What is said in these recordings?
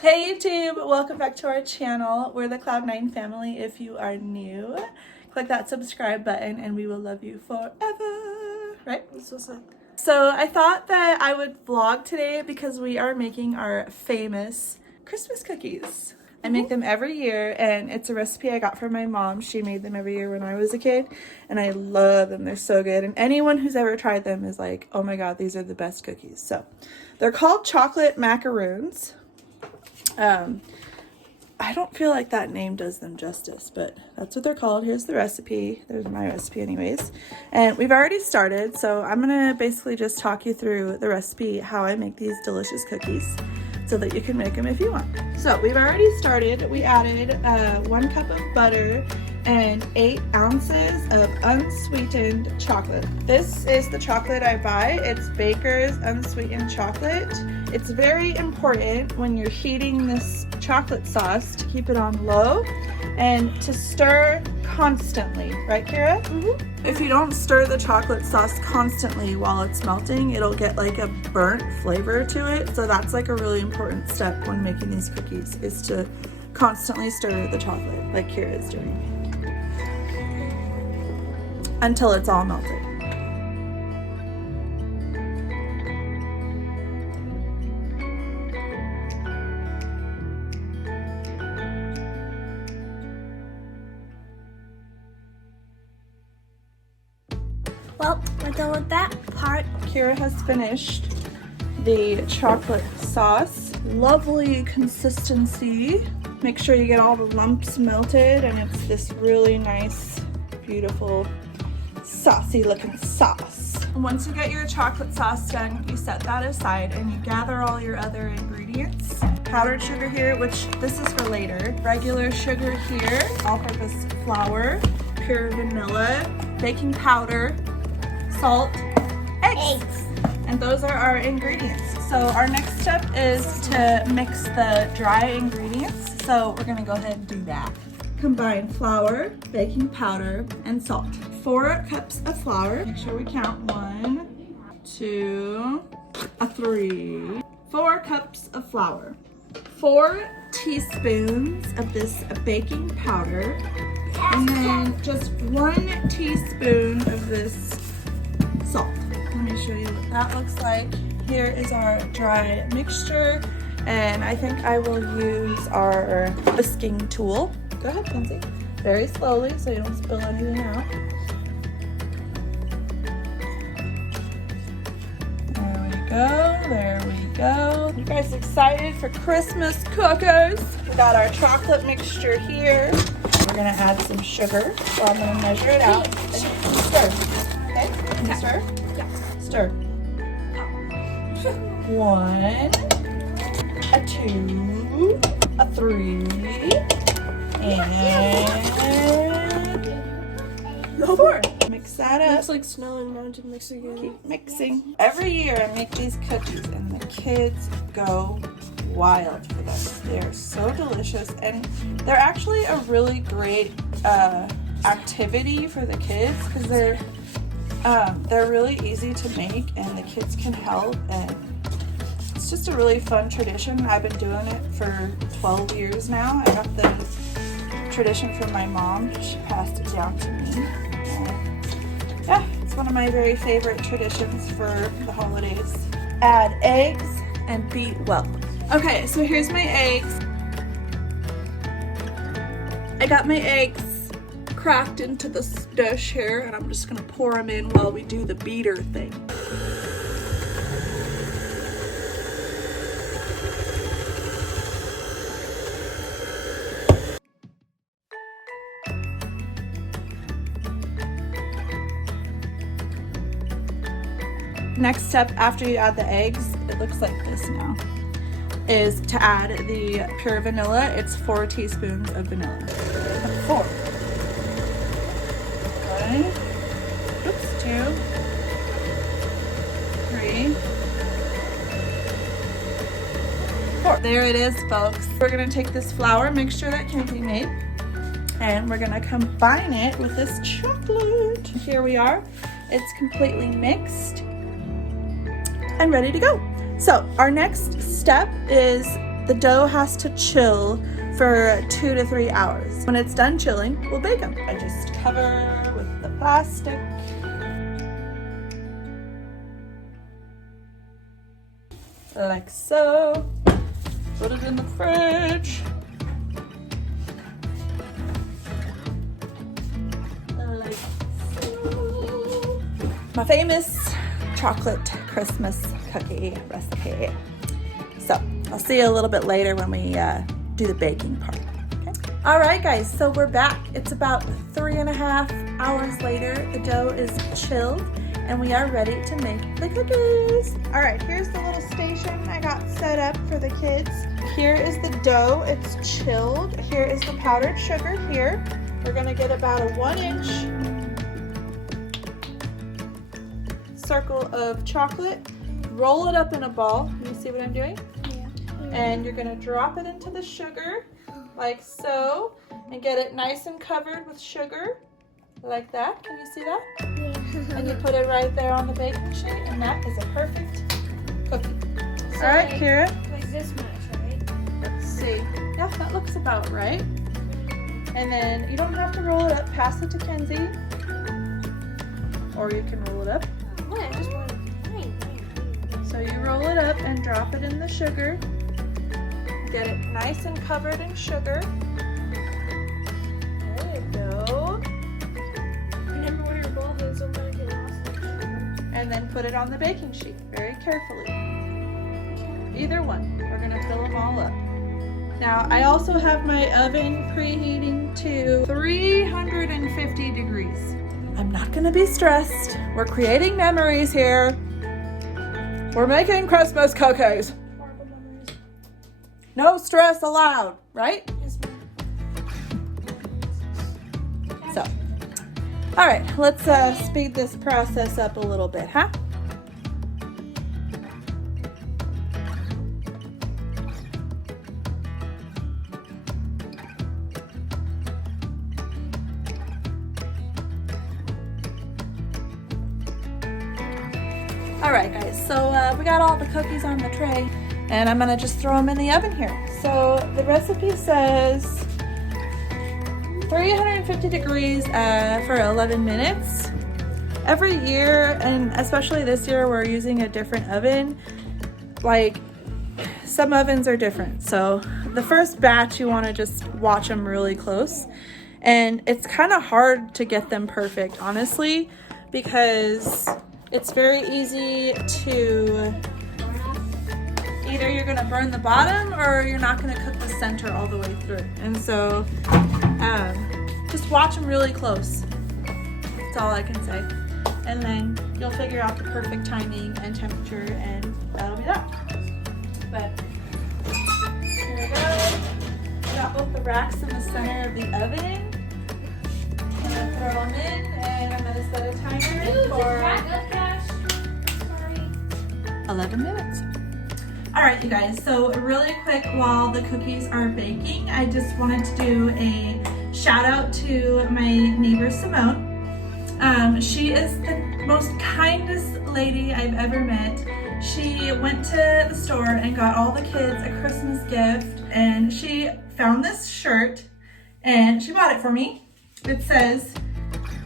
Hey YouTube, welcome back to our channel. We're the Cloud9 family. If you are new, click that subscribe button and we will love you forever, right? So I thought that I would vlog today because we are making our famous Christmas cookies. I make them every year and it's a recipe I got from my mom. She made them every year when I was a kid and I love them. They're so good. And anyone who's ever tried them is like, oh my God, these are the best cookies. So they're called chocolate macaroons. I don't feel like that name does them justice, but that's what they're called. Here's the recipe. There's my recipe anyways. And we've already started, so I'm gonna basically just talk you through the recipe, how I make these delicious cookies, so that you can make them if you want. So we've already started. We added 1 cup of butter and 8 ounces of unsweetened chocolate. This is the chocolate I buy. It's Baker's unsweetened chocolate. It's very important when you're heating this chocolate sauce to keep it on low and to stir constantly, right, Kira? Mm-hmm. If you don't stir the chocolate sauce constantly while it's melting, it'll get like a burnt flavor to it. So that's like a really important step when making these cookies, is to constantly stir the chocolate like Kira is doing until it's all melted. Well, we're done with that part. Kira has finished the chocolate sauce. Lovely consistency. Make sure you get all the lumps melted and it's this really nice, beautiful, saucy looking sauce. Once you get your chocolate sauce done, you set that aside and you gather all your other ingredients. Powdered sugar here, which this is for later. Regular sugar here, all-purpose flour, pure vanilla, baking powder, salt, eggs. And those are our ingredients. So our next step is to mix the dry ingredients. So we're gonna go ahead and do that. Combine flour, baking powder, and salt. 4 cups of flour. Make sure we count 1, 2, 3. 4 cups of flour. 4 teaspoons of this baking powder. And then just 1 teaspoon of this salt. Let me show you what that looks like. Here is our dry mixture, and I think I will use our whisking tool. Go ahead, Kenzie. Very slowly so you don't spill anything out. There we go, there we go. You guys excited for Christmas cookies? We got our chocolate mixture here. We're gonna add some sugar, so I'm gonna measure it out and stir. Okay, can you stir? Yeah. Stir. 1, a 2, a 3, and 4. Mix that up. Looks like snow and mountain mix again. Keep mixing. Every year I make these cookies and the kids go wild for them. They are so delicious and they're actually a really great activity for the kids because they're really easy to make and the kids can help, and it's just a really fun tradition. I've been doing it for 12 years now. I got the tradition from my mom. She passed it down to me. And yeah, it's one of my very favorite traditions for the holidays. Add eggs and beat well. Okay, so here's my eggs. I got my eggs cracked into this dish here, and I'm just gonna pour them in while we do the beater thing. Next step after you add the eggs, it looks like this now, is to add the pure vanilla. It's 4 teaspoons of vanilla. 4. Okay. Oops, 2, 3, 4. There it is, folks. We're gonna take this flour mixture that Kenzie made and we're gonna combine it with this chocolate. Here we are. It's completely mixed and ready to go. So our next step is The dough has to chill for 2 to 3 hours. When it's done chilling, we'll bake them. I just cover with the plastic. Like so. Put it in the fridge. Like so. My famous chocolate Christmas cookie recipe. So I'll see you a little bit later when we do the baking part. Okay. All right, guys, so we're back. It's about 3.5 hours later. The dough is chilled and we are ready to make the cookies. All right, here's the little station I got set up for the kids. Here is the dough, it's chilled. Here is the powdered sugar here. We're gonna get about a 1-inch circle of chocolate, roll it up in a ball. You see what I'm doing? Yeah. And you're gonna drop it into the sugar like so and get it nice and covered with sugar like that. Can you see that? Yeah. And you put it right there on the baking sheet and that is a perfect cookie. So All right, like, Kira. like this much, right? Let's see. Yeah, that looks about right. And then you don't have to roll it up. Pass it to Kenzie. Or you can roll it up. What? I just want to. So you roll it up and drop it in the sugar. Get it nice and covered in sugar. There you go. Remember where your bowl is, so better get lost. And then put it on the baking sheet very carefully. Either one. We're gonna fill them all up. Now I also have my oven preheating to 350 degrees. I'm not gonna be stressed. We're creating memories here. We're making Christmas cookies. Horrible memories. No stress allowed, right? Yes, ma'am. So, all right, let's speed this process up a little bit, huh? All right, guys, so we got all the cookies on the tray and I'm gonna just throw them in the oven here. So the recipe says 350 degrees for 11 minutes. Every year, and especially this year, we're using a different oven. Like, some ovens are different. So the first batch, you wanna just watch them really close. And it's kind of hard to get them perfect, honestly, because it's very easy to, either you're gonna burn the bottom or you're not gonna cook the center all the way through. And so just watch them really close. That's all I can say. And then you'll figure out the perfect timing and temperature and that'll be that. But here we go. We got both the racks in the center of the oven. I'm gonna throw them in and I'm gonna set a timer for 11 minutes. All right, you guys, so really quick while the cookies are baking, I just wanted to do a shout out to my neighbor, Simone. She is the most kindest lady I've ever met. She went to the store and got all the kids a Christmas gift and she found this shirt and she bought it for me. It says,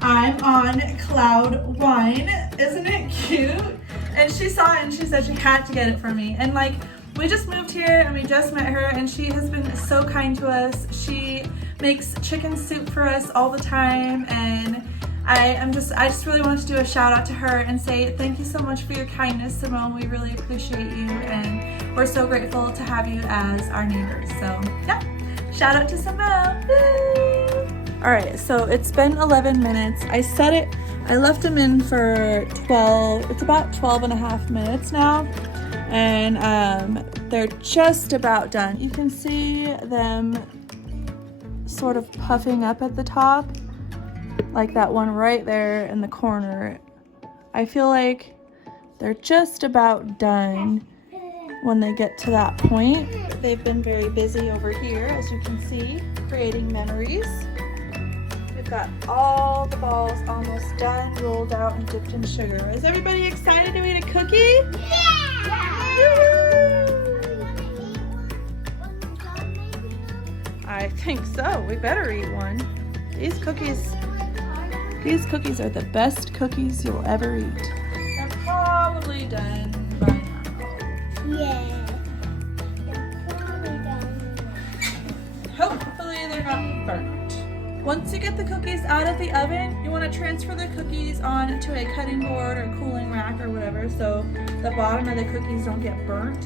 "I'm on cloud wine." Isn't it cute? And she saw it and she said she had to get it for me. And like, we just moved here and we just met her and she has been so kind to us. She makes chicken soup for us all the time and I just really wanted to do a shout out to her and say thank you so much for your kindness, Simone. We really appreciate you and we're so grateful to have you as our neighbors. So yeah, shout out to Simone. Woo! All right, so it's been 11 minutes. I left them in for 12, it's about 12 and a half minutes now. And they're just about done. You can see them sort of puffing up at the top, like that one right there in the corner. I feel like they're just about done when they get to that point. They've been very busy over here, as you can see, creating memories. We've got all the balls almost done, rolled out and dipped in sugar. Is everybody excited to eat a cookie? Yeah! Woo-hoo! I think so. We better eat one. These cookies are the best cookies you'll ever eat. They're probably done by now. Yeah. Hopefully they're not burnt. Once you get the cookies out of the oven, you want to transfer the cookies onto a cutting board or cooling rack or whatever so the bottom of the cookies don't get burnt.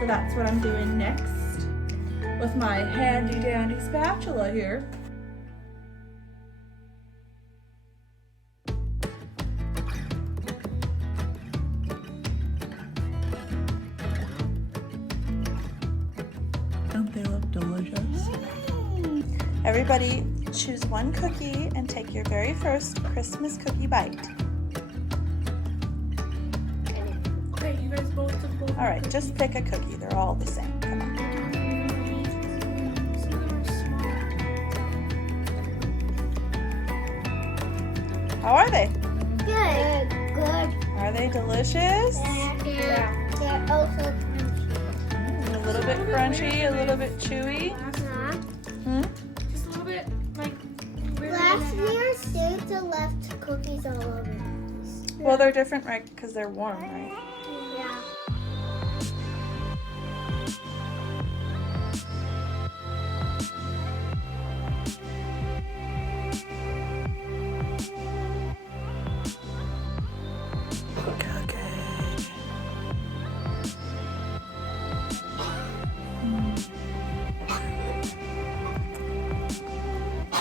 So that's what I'm doing next with my handy dandy spatula here. Don't they look delicious? Everybody choose one cookie and take your very first Christmas cookie bite. Okay, you guys both took both. All right, just pick a cookie. They're all the same. Come on. Some of them are small. How are they? Good. Good. Are they delicious? Yeah. They're also A little bit crunchy, a little bit chewy. Hmm? just a little bit like weird. Last year, Santa left cookies all over us. Well, they're different, right? Because they're warm, right? Yeah.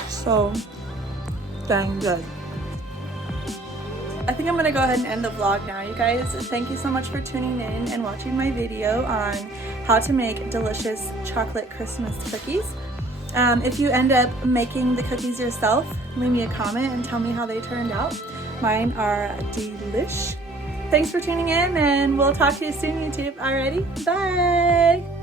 So dang good. I think I'm gonna go ahead and end the vlog now, you guys. Thank you so much for tuning in and watching my video on how to make delicious chocolate Christmas cookies. If you end up making the cookies yourself, leave me a comment and tell me how they turned out. Mine are delish. Thanks for tuning in and we'll talk to you soon, YouTube. Alrighty, bye!